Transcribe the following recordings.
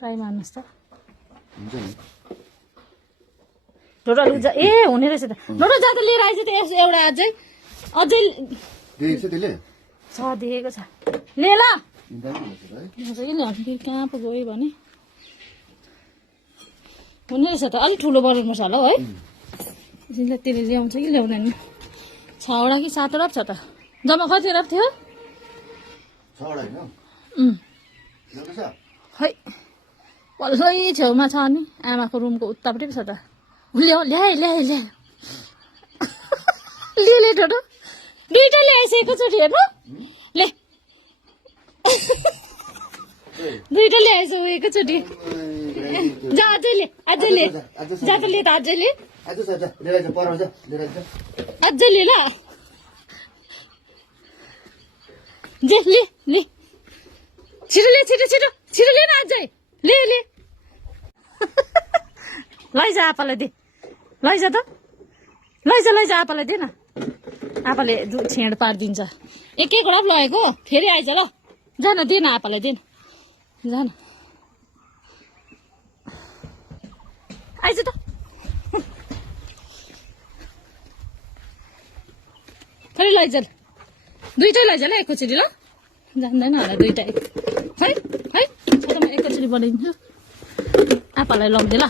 try मार्नुहोस् त हुन्छ नि डोडा लुजा ए हुने रहेछ त डोडा जा त लिएर आइज त एउटा अझै देखेको छ त्यसले छ देखेको छ ले ल निकाल्नु मजाले पर्छ है ल्याउनु कहाँ पो गयो भने हुने रहेछ त अलिक ठुलो बनाउनुपर्छ होला हौ है त्यसले ल्याउँछ कि ल्याउँदैन 6वटा कि 7वटा छ त जम्मा कतिवटा थियो 6वटा हैन ल्याउँदैछ खै पल्लै छेउमा छ नि आमाको रुमको उतापट्टि पो छ त ल्याए ले टोटो दुईटा ल्याएछ एकैचोटि हेर्नु ले दुईटा ल्याएछ ऊ एकैचोटि जा अझै ले जा त ले त अझै ले आज लिएर आइज पराउँछ लिएर आइज अझै ले ल जे ले छिटो ले न अझै ले लैजा आपालाई दे लैजा त लैजा आपालाई दे न आपाले छेड पारिदिन्छ एकवटा पो लगेको फेरि आइज ल जा न दे न आपालाई दे न जा न आइज त फेरि लैजा दुईटै लैजा ल एकैचोटि ल जान्दैन होला दुईटा है त म एकैचोटि बनाइदिन्छु आपालाई लगाउँदै ल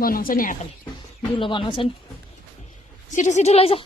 बनाउँछ नि आपाले दुलो बनाउँछ नि छिटो लैजा